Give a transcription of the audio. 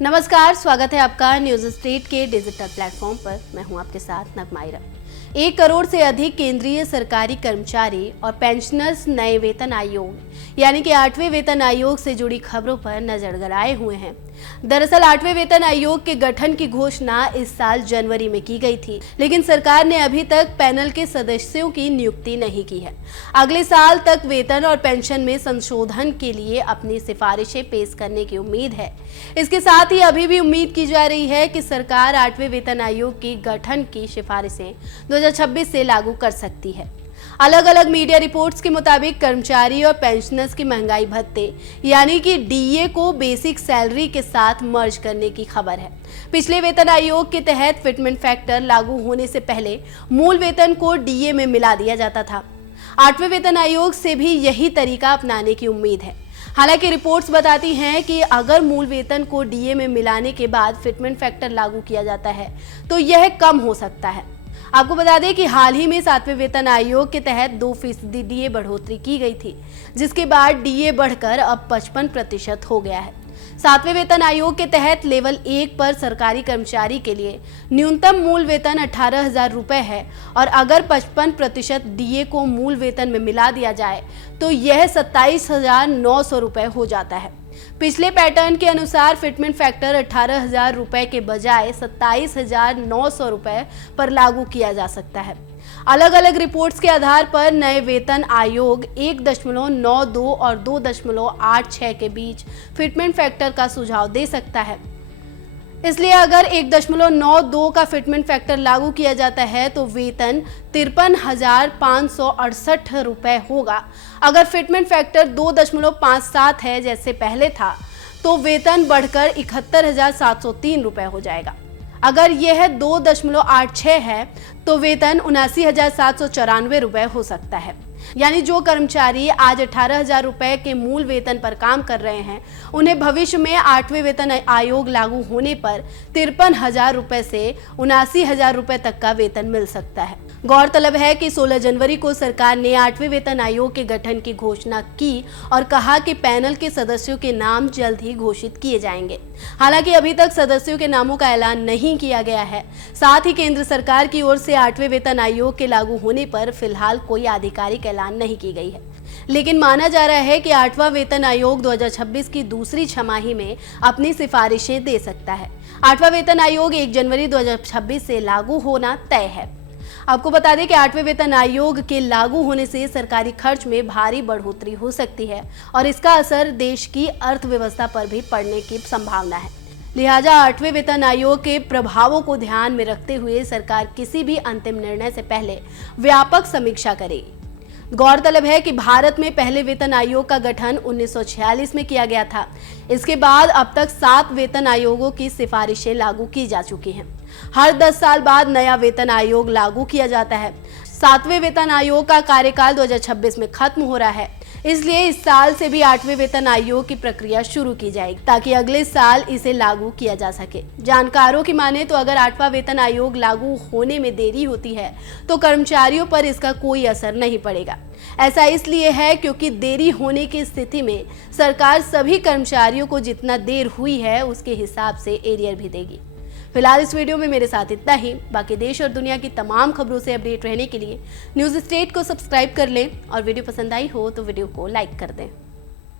नमस्कार, स्वागत है आपका न्यूज स्टेट के डिजिटल प्लेटफॉर्म पर। मैं हूं आपके साथ नगमाइरा। 1 करोड़ से अधिक केंद्रीय सरकारी कर्मचारी और पेंशनर्स नए वेतन आयोग यानी कि 8वें वेतन आयोग से जुड़ी खबरों पर नजर गड़ाए हुए हैं। दरअसल 8वें वेतन आयोग के गठन की घोषणा इस साल जनवरी में की गई थी, लेकिन सरकार ने अभी तक पैनल के सदस्यों की नियुक्ति नहीं की है। अगले साल तक वेतन और पेंशन में संशोधन के लिए अपनी सिफारिशें पेश करने की उम्मीद है। इसके साथ ही अभी भी उम्मीद की जा रही है कि सरकार 8वें वेतन आयोग की गठन की सिफारिशें 2026 से लागू कर सकती है। अलग अलग मीडिया रिपोर्ट्स के मुताबिक कर्मचारी और पेंशनर्स की महंगाई भत्ते यानी कि डीए को बेसिक सैलरी के साथ मर्ज करने की खबर है। पिछले वेतन आयोग के तहत फिटमेंट फैक्टर लागू होने से पहले मूल वेतन को डीए में मिला दिया जाता था। 8वें वेतन आयोग से भी यही तरीका अपनाने की उम्मीद है। हालांकि रिपोर्ट्स बताती हैं कि अगर मूल वेतन को डीए में मिलाने के बाद फिटमेंट फैक्टर लागू किया जाता है तो यह कम हो सकता है। आपको बता दें कि हाल ही में 7वें वेतन आयोग के तहत 2% डीए बढ़ोतरी की गई थी, जिसके बाद डीए बढ़कर अब 55% हो गया है। 7वें वेतन आयोग के तहत लेवल 1 पर सरकारी कर्मचारी के लिए न्यूनतम मूल वेतन 18,000 रुपए है और अगर 55% डीए को मूल वेतन में मिला दिया जाए तो यह 27,900 रुपए हो जाता है। पिछले पैटर्न के अनुसार फिटमेंट फैक्टर 18,000 रुपए के बजाय 27,900 रुपए पर लागू किया जा सकता है। अलग अलग रिपोर्ट्स के आधार पर नए वेतन आयोग 1.92 और 2.86 के बीच फिटमेंट फैक्टर का सुझाव दे सकता है। इसलिए अगर 1.92 का फिटमेंट फैक्टर लागू किया जाता है तो वेतन 53,568 रुपए होगा। अगर फिटमेंट फैक्टर 2.57 है जैसे पहले था तो वेतन बढ़कर 71,703 रुपए हो जाएगा। अगर यह 2.86 है तो वेतन 79,794 रुपए हो सकता है। यानी जो कर्मचारी आज 18,000 रुपए के मूल वेतन पर काम कर रहे हैं उन्हें भविष्य में 8वें वेतन आयोग लागू होने पर 53,000 रुपए से 79,000 रुपए तक का वेतन मिल सकता है। गौरतलब है कि 16 जनवरी को सरकार ने 8वें वेतन आयोग के गठन की घोषणा की और कहा कि पैनल के सदस्यों के नाम जल्द ही घोषित किए जाएंगे। हालांकि अभी तक सदस्यों के नामों का ऐलान नहीं किया गया है। साथ ही केंद्र सरकार की ओर से 8वें वेतन आयोग के लागू होने पर फिलहाल कोई आधिकारिक ऐलान नहीं की गई है, लेकिन माना जा रहा है कि 8वां वेतन आयोग 2026 की दूसरी छमाही में अपनी सिफारिशें दे सकता है। 8वां वेतन आयोग 1 जनवरी 2026 से लागू होना तय है। आपको बता दें कि 8वें वेतन आयोग के लागू होने से सरकारी खर्च में भारी बढ़ोतरी हो सकती है और इसका असर देश की अर्थव्यवस्था पर भी पड़ने की संभावना है। लिहाजा 8वें वेतन आयोग के प्रभावों को ध्यान में रखते हुए सरकार किसी भी अंतिम निर्णय से पहले व्यापक समीक्षा करेगी। गौरतलब है कि भारत में पहले वेतन आयोग का गठन 1946 में किया गया था। इसके बाद अब तक 7 वेतन आयोगों की सिफारिशें लागू की जा चुकी हैं। हर 10 साल बाद नया वेतन आयोग लागू किया जाता है। 7वें वेतन आयोग का कार्यकाल 2026 में खत्म हो रहा है, इसलिए इस साल से भी 8वें वेतन आयोग की प्रक्रिया शुरू की जाएगी ताकि अगले साल इसे लागू किया जा सके। जानकारों की माने तो अगर 8वां वेतन आयोग लागू होने में देरी होती है तो कर्मचारियों पर इसका कोई असर नहीं पड़ेगा। ऐसा इसलिए है क्योंकि देरी होने की स्थिति में सरकार सभी कर्मचारियों को जितना देर हुई है उसके हिसाब से एरियर भी देगी। फिलहाल इस वीडियो में मेरे साथ इतना ही। बाकी देश और दुनिया की तमाम खबरों से अपडेट रहने के लिए न्यूज स्टेट को सब्सक्राइब कर लें और वीडियो पसंद आई हो तो वीडियो को लाइक कर दें।